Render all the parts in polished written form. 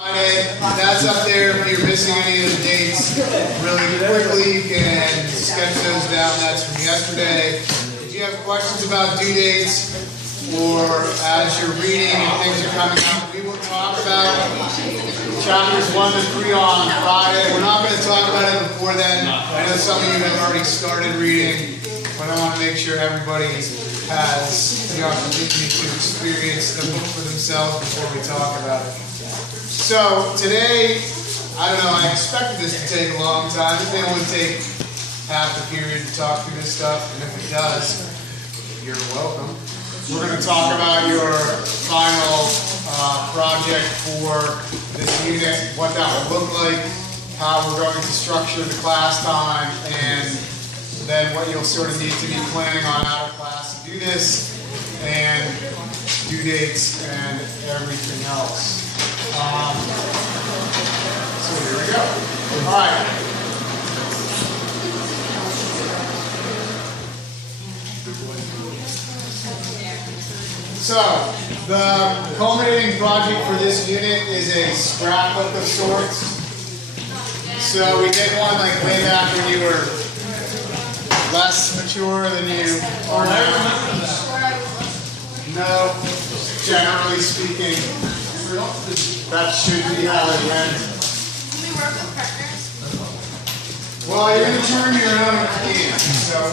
That's up there. If you're missing any of the dates really quickly, you can sketch those down. That's from yesterday. If you have questions about due dates or as you're reading and things are coming up, we will talk about chapters 1 to 3 on Friday. We're not going to talk about it before then. I know some of you have already started reading, but I want to make sure everybody has the opportunity to experience the book for themselves before we talk about it. So today, I don't know, I expected this to take a long time. It may only take half the period to talk through this stuff, and if it does, you're welcome. We're going to talk about your final project for this unit, what that will look like, how we're going to structure the class time, and then what you'll sort of need to be planning on out of class to do this, and due dates and everything else. So here we go. All right. So the culminating project for this unit is a scrapbook of sorts. So we did one like way back when you were less mature than you are now. No, generally speaking, that should be how it went. Do we work with partners? Well, you're going to turn your own in. So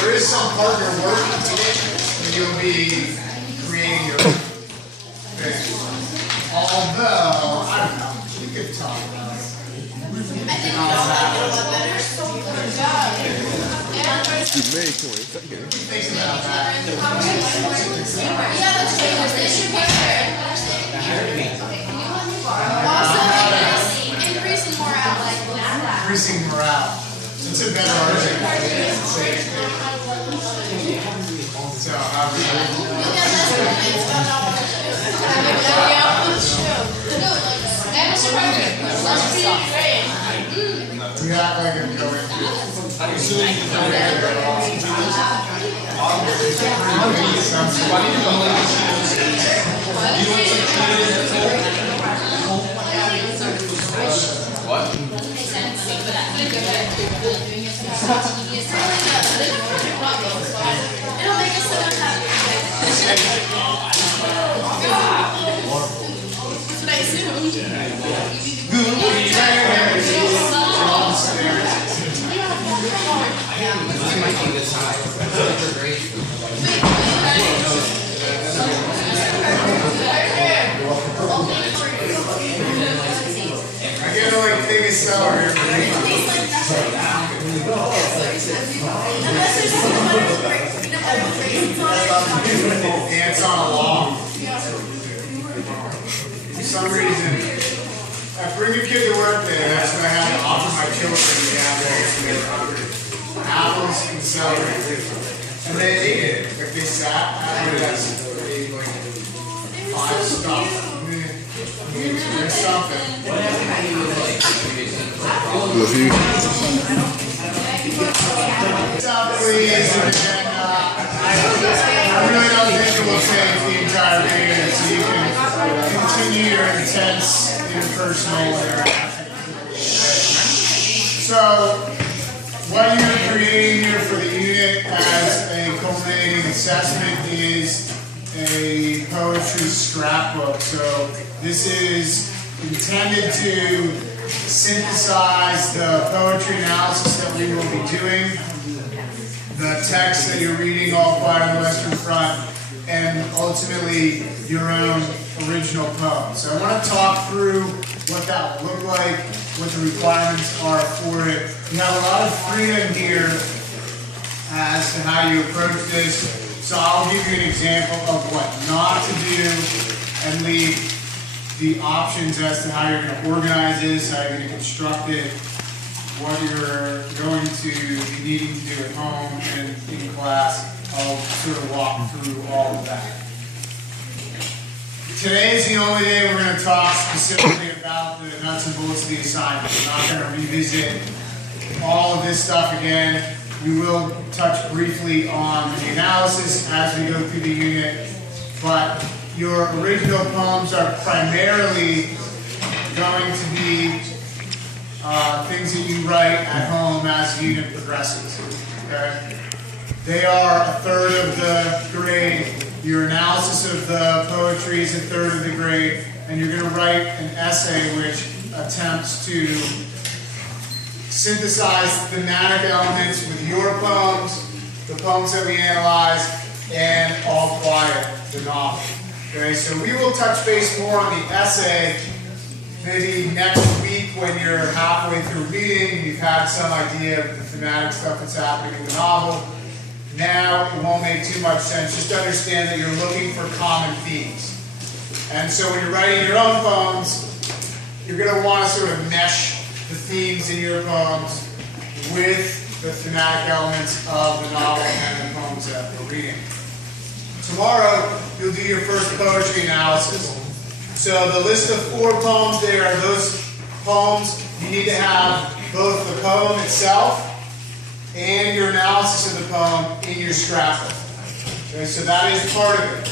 there is some partner work to it, and you'll be creating your own thing. Although, I don't know, we could talk about it. I think we all like it a lot better. Think about that. Yeah, that's true. They should be fair. Also, increasing morale. Increasing morale. It's a better argument. So, how do you act like I'm going It'll make us so happy. That's what I assumed. I get like biggest seller here for me. Ants on a log. For some reason, I bring a kid to work there, that's what I have to offer my children apples and celery. And they ate it. Like they sat after that, they ate like 5 stuff. There's something. I really don't think it will change the entire video, so you can continue your intense interpersonal interaction. So, what you're creating here for the unit as a culminating assessment is a poetry scrapbook. So, this is intended to synthesize the poetry analysis that we will be doing, the text that you're reading, All Quiet on the Western Front, and ultimately your own original poem. So I want to talk through what that will look like, what the requirements are for it. You have a lot of freedom here as to how you approach this. So I'll give you an example of what not to do and leave the options as to how you're going to organize this, how you're going to construct it, what you're going to be needing to do at home and in class. I'll sort of walk through all of that. Today is the only day we're going to talk specifically about the nuts and bolts of the assignment. We're not going to revisit all of this stuff again. We will touch briefly on the analysis as we go through the unit, but your original poems are primarily going to be things that you write at home as the unit progresses. Okay? They are a third of the grade. Your analysis of the poetry is a third of the grade, and you're going to write an essay which attempts to synthesize thematic elements with your poems, the poems that we analyze, and All Quiet, the novel. Okay, so we will touch base more on the essay maybe next week when you're halfway through reading and you've had some idea of the thematic stuff that's happening in the novel. Now it won't make too much sense. Just understand that you're looking for common themes. And so when you're writing your own poems, you're going to want to sort of mesh the themes in your poems with the thematic elements of the novel and the poems that we're reading. Tomorrow, you'll do your first poetry analysis. So the list of 4 poems there are those poems. You need to have both the poem itself and your analysis of the poem in your scrapbook. Okay, so that is part of it.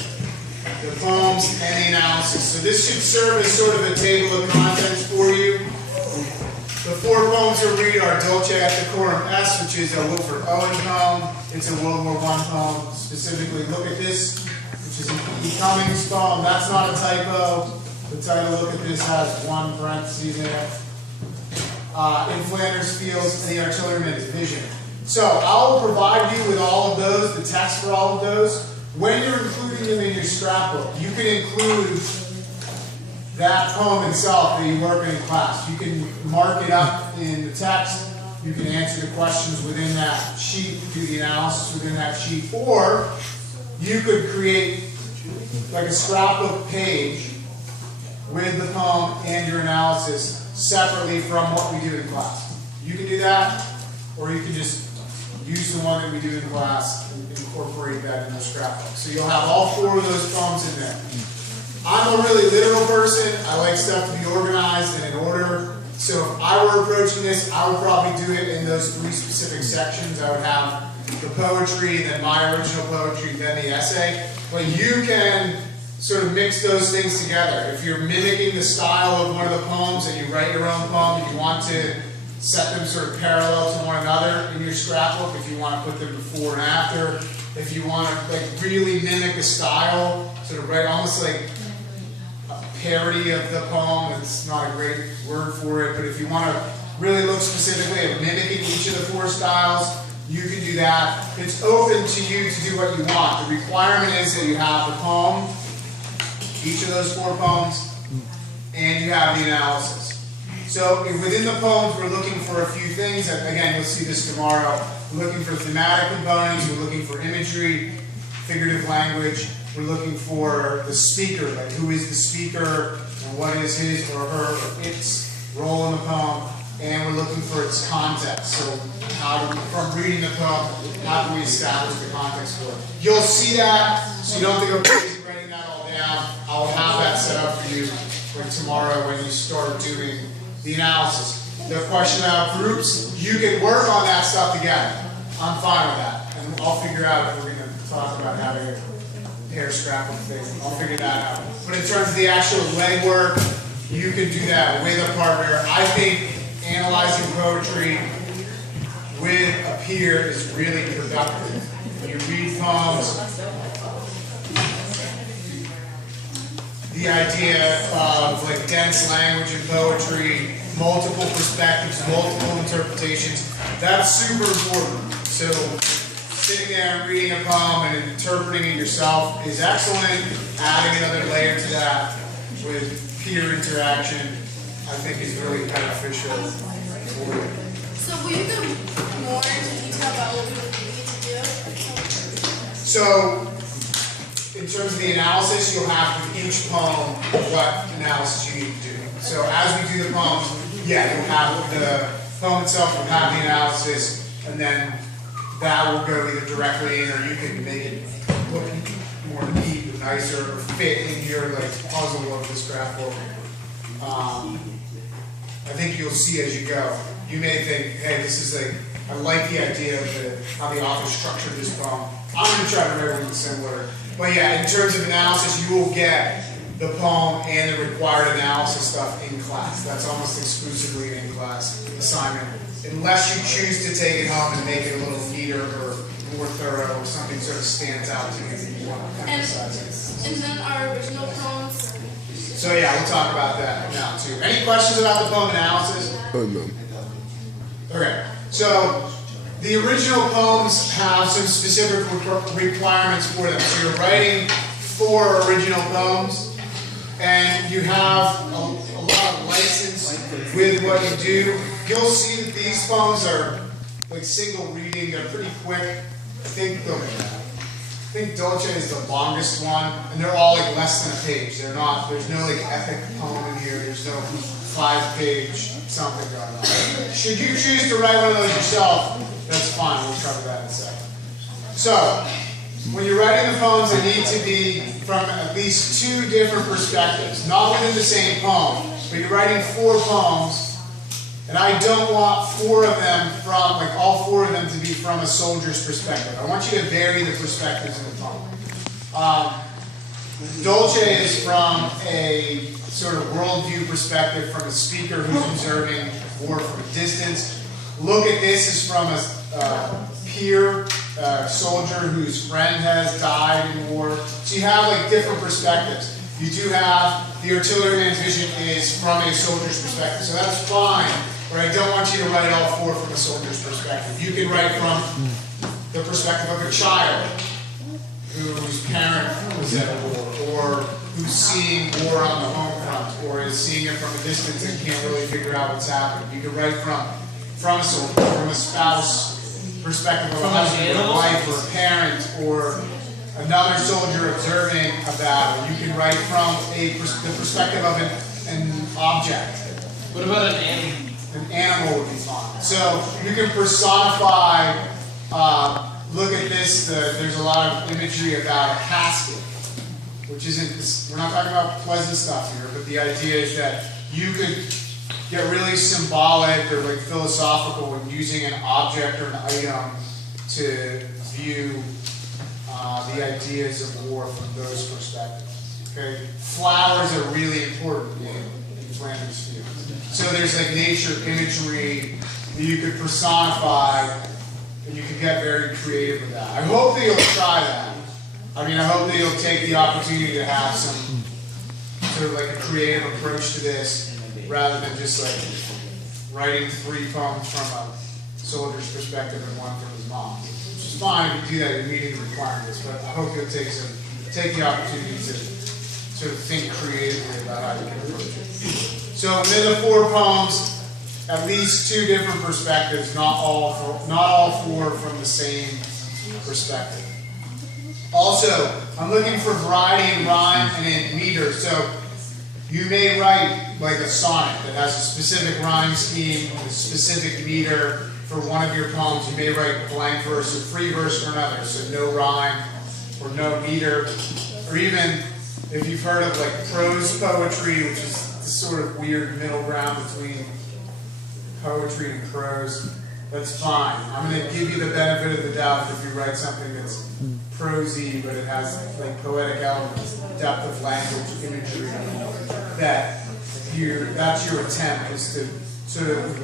The poems and the analysis. So this should serve as sort of a table of contents for you. The 4 poems you'll read are Dolce et Decorum S, which is a Wilfred Owen poem. It's a World War I poem. Specifically, look at this, which is an E. Cummings poem. That's not a typo. The title, look at this, has 1 parenthesis in it. In Flanders Fields, and the Artilleryman's Vision. So I will provide you with all of those, the text for all of those. When you're including them in your scrapbook, you can include that poem itself that you work in class. You can mark it up in the text. You can answer the questions within that sheet, do the analysis within that sheet, or you could create like a scrapbook page with the poem and your analysis separately from what we do in class. You can do that, or you can just use the one that we do in class and incorporate that in the scrapbook. So you'll have all 4 of those poems in there. I'm a really literal person. I like stuff to be organized and in order. So if I were approaching this, I would probably do it in those 3 specific sections. I would have the poetry, then my original poetry, then the essay. But you can sort of mix those things together. If you're mimicking the style of one of the poems and you write your own poem, if you want to set them sort of parallel to one another in your scrapbook, if you want to put them before and after, if you want to like really mimic a style, sort of write almost like a parody of the poem. It's not a great word for it, but if you want to really look specifically at mimicking each of the 4 styles, you can do that. It's open to you to do what you want. The requirement is that you have the poem, each of those 4 poems, and you have the analysis. So within the poems, we're looking for a few things. Again, you'll see this tomorrow. We're looking for thematic components. We're looking for imagery, figurative language. We're looking for the speaker, like who is the speaker, and what is his or her or its role in the poem. And we're looking for its context. So from reading the poem, how do we establish the context for it? You'll see that, so you don't have to go crazy writing that all down. I'll have that set up for you for tomorrow when you start doing the analysis. The question about groups, you can work on that stuff together. I'm fine with that. And I'll figure out if we're going to talk about having a pair scrapbook thing. I'll figure that out. But in terms of the actual legwork, you can do that with a partner. I think analyzing poetry with a peer is really productive. When you read poems, the idea of like dense language in poetry, multiple perspectives, multiple interpretations, that's super important. So sitting there and reading a poem and interpreting it yourself is excellent. Adding another layer to that with peer interaction, I think is really beneficial for you. So will you go more into detail about what we would need to do? So in terms of the analysis, you'll have with each poem what analysis you need to do. So as we do the poems, yeah, you'll have the poem itself will have the analysis, and then that will go either directly in, or you can make it look more neat or nicer, or fit in your like puzzle of the scrapbook. I think you'll see as you go. You may think, hey, this is like, I like the idea of how the author structured this poem. I'm going to try to write something similar. But yeah, in terms of analysis, you will get the poem and the required analysis stuff in class. That's almost exclusively an in-class assignment, unless you choose to take it home and make it a little neater or more thorough, or something sort of stands out to you that you want to emphasize. And then our original poems. So yeah, we'll talk about that now too. Any questions about the poem analysis? No. Okay, so the original poems have some specific requirements for them. So you're writing 4 original poems, and you have a lot of license with what you do. You'll see that these poems are like single reading, they're pretty quick. I think Dolce is the longest one, and they're all like less than a page. There's no like epic poem in here, there's no 5-page something going on. Should you choose to write one of those yourself, that's fine, we'll cover that in a second. So, when you're writing the poems, they need to be from at least 2 different perspectives, not within the same poem, but you're writing 4 poems, and I don't want 4 of them from, like all 4 of them to be from a soldier's perspective. I want you to vary the perspectives in the poem. Dolce is from a sort of worldview perspective, from a speaker who's observing war from a distance. Look at this is from a peer soldier whose friend has died in war. So you have like different perspectives. You do have the artilleryman's vision is from a soldier's perspective, so that's fine. But I don't want you to write all 4 from a soldier's perspective. You can write from the perspective of a child whose parent was at war, or who's seeing war on the home front, or is seeing it from a distance and can't really figure out what's happening. You can write from a soldier, from a spouse perspective of a husband or a wife or a parent, or another soldier observing a battle. You can write from the perspective of an object. What about an animal? An animal would be fine. So you can personify, look at this, there's a lot of imagery about a casket, which isn't, we're not talking about pleasant stuff here, but the idea is that you could get really symbolic or like philosophical when using an object or an item to view the ideas of war from those perspectives. Okay, flowers are really important in Flanders Field. So there's like nature imagery that you could personify, and you could get very creative with that. I hope that you'll try that. I mean, I hope that you'll take the opportunity to have some sort of like a creative approach to this, rather than just like writing 3 poems from a soldier's perspective and 1 from his mom. Which is fine if you do that, you're meeting the requirements, but I hope you'll take the opportunity to sort of think creatively about how you can approach it. So within the 4 poems, at least 2 different perspectives, not all 4 from the same perspective. Also, I'm looking for variety in rhyme and in meter. So you may write like a sonnet that has a specific rhyme scheme, a specific meter for one of your poems. You may write blank verse or free verse for another, so no rhyme or no meter. Or even if you've heard of like prose poetry, which is this sort of weird middle ground between poetry and prose, that's fine. I'm going to give you the benefit of the doubt if you write something that's prosy, but it has like poetic elements, depth of language, imagery, that's your attempt, is to sort of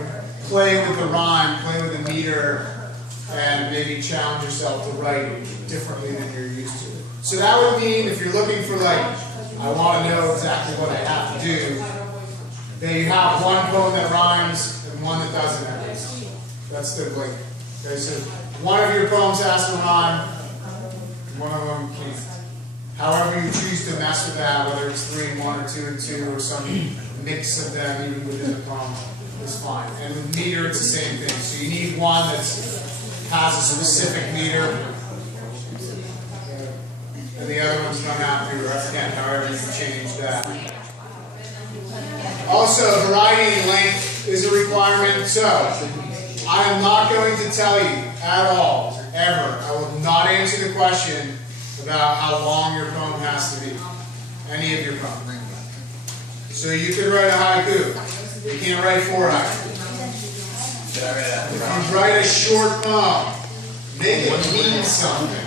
play with the rhyme, play with the meter, and maybe challenge yourself to write differently than you're used to. So that would mean if you're looking for like, I want to know exactly what I have to do, then you have 1 poem that rhymes and 1 that doesn't have it. That's the like, okay, so 1 of your poems has to rhyme, 1 of them can't. However you choose to mess with that, whether it's 3 and 1 or 2 and 2 or some mix of them even within the poem, is fine. And with meter, it's the same thing. So you need 1 that has a specific meter, and the other ones don't have to, again, however you change that. Also, variety in length is a requirement. So I am not going to tell you at all, ever. I will not answer the question about how long your poem has to be. Any of your poems. So you could write a haiku. You can't write 4 haikus. Did I write that? If you write a short poem, make it mean something.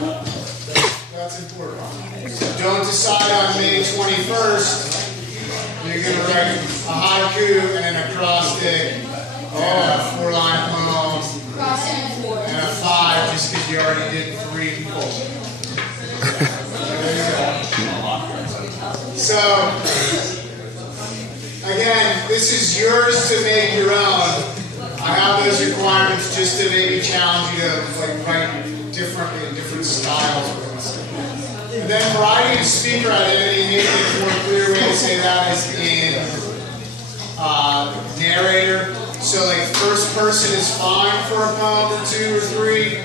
That's important. So don't decide on May 21st. You're going to write a haiku and an acrostic, and a 4-line poem, and a 5 just because you already did 3 people. There you go. So, again, this is yours to make your own. I have those requirements just to maybe challenge you to write differently in different styles. And then variety of speaker identity, maybe a more clear way to say that is in narrator. So first person is fine for a poem or 2 or 3,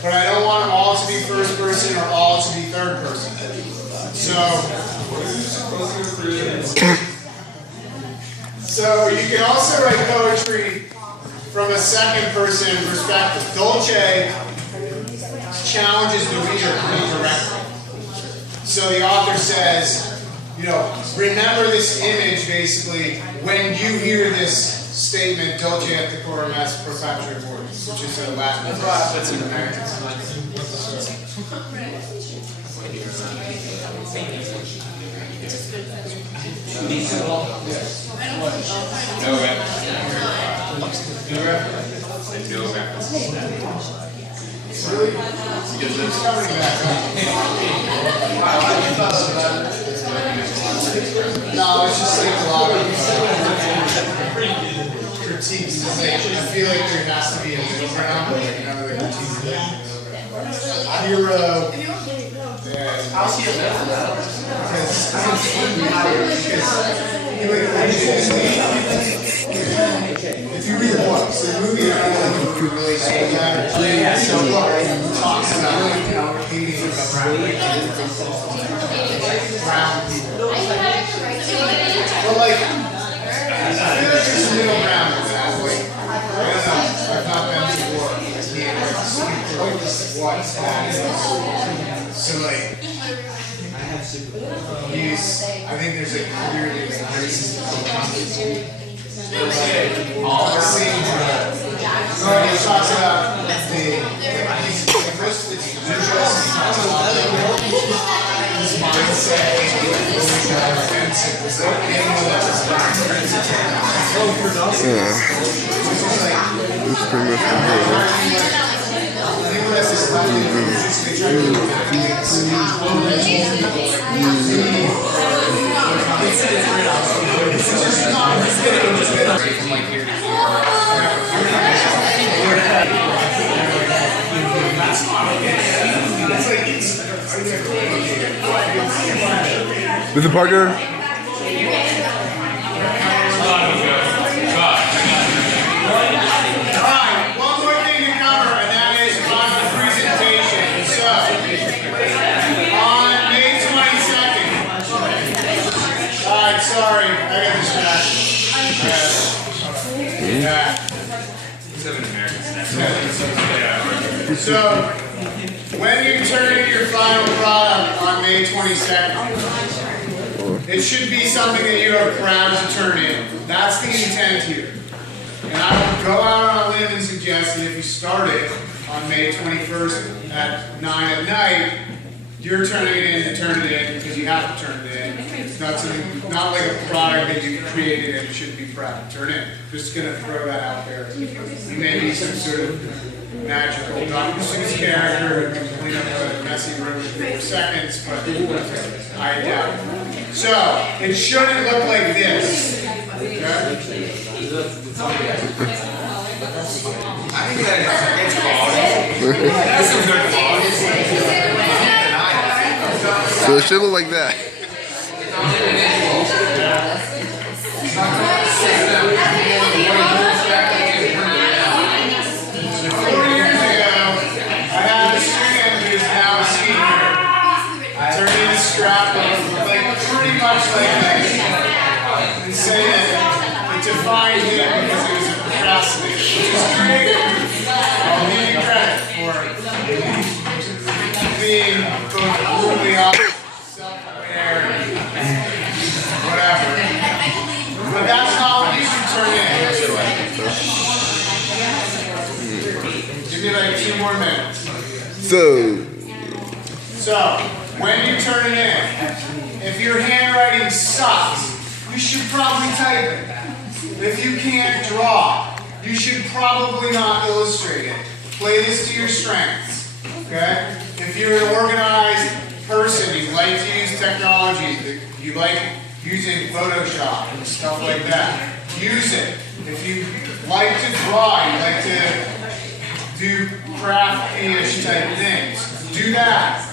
but I don't want them all to be first person or all to be third person. So you can also write poetry from a second person perspective. Dolce challenges the reader pretty directly. So the author says, remember this image basically when you hear this statement, Dolce et decorum est pro patria mors, which is a Latin. That's why I put in American. No reference. Really? Because it's coming back. No, it's just a lot of critiques. I feel like there has to be a middle ground, but none of the critiques there. Hero. I'll see a middle ground. If you read the book, so the movie really talks about hating brown people. But I feel like there's a middle ground with that. I don't know. I've not been to war. I can't speak for what that is. So I think there's clearly racist he talks about his mindset offensive was It's pretty much Mr. Parker? Sorry, I got distracted. So, when you turn in your final product on May 22nd, it should be something that you are proud to turn in. That's the intent here. And I will go out on a limb and suggest that if you start it on May 21st at 9 at night, you're turning it in to turn it in because you have to turn it in. It's not not like a product that you created and you shouldn't be proud to turn in. Just going to throw that out there. You may be some sort of magical Dr. Seuss character who can clean up a messy room in 4 seconds, but I doubt it. So, it shouldn't look like this. Okay? I think that's quality. That's some good quality. So it should look like that. 4 years ago, I had a student who is now a senior. I turned in a scrapbook, pretty much like this, and say that it defined him because he was a procrastinator, which is creative. I'll give you credit for being both brutally honest, self-aware, whatever. But that's not what you should turn in. Give me 2 more minutes. So, when you turn it in, if your handwriting sucks, you should probably type it. If you can't draw, you should probably not illustrate it. Play this to your strengths, okay? If you're an organized person, you like to use technology, you like using Photoshop and stuff like that, use it. If you like to draw, you like to do crafty-ish type things, do that.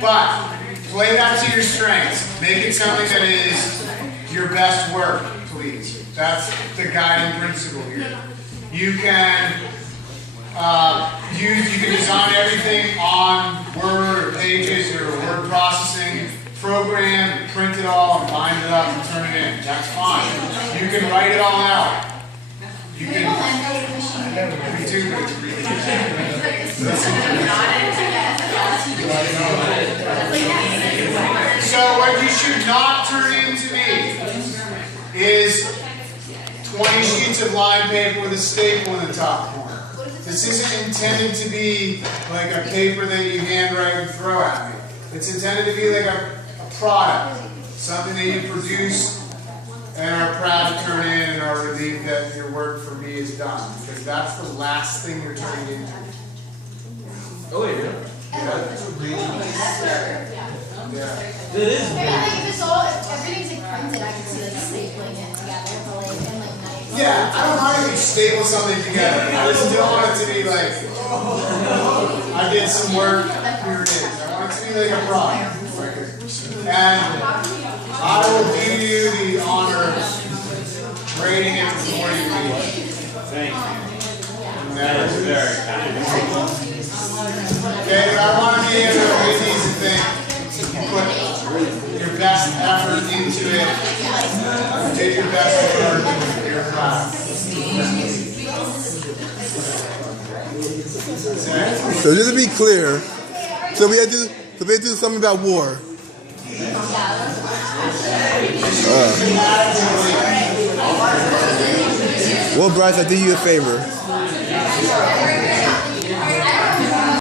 But play that to your strengths. Make it something that is your best work, please. That's the guiding principle here. You can you can design everything on Word or Pages or a word processing program, print it all, and bind it up and turn it in. That's fine. You can write it all out. You can. So what you should not turn in to me is 20 sheets of lined paper with a staple in the top corner. This isn't intended to be like a paper that you handwrite and throw at me. It's intended to be like a product, something that you produce and are proud to turn in and are relieved that your work for me is done. Because that's the last thing you're turning into. Oh, wait, really? Yeah. It is. If everything's like printed, I can see like stapling it together, but like and like nice. Yeah, I don't mind if you staple something together. I just don't want it to be like, I did some work, here it is. I want it to be like a product. And I will do you the honor of grading it before you leave. Thank you. That is very kind. Okay, but I want to be able to read these and think, you put your best effort into it, you did your best work in your class. So just to be clear, so we had to do something about war. Well, Bryce, I do you a favor.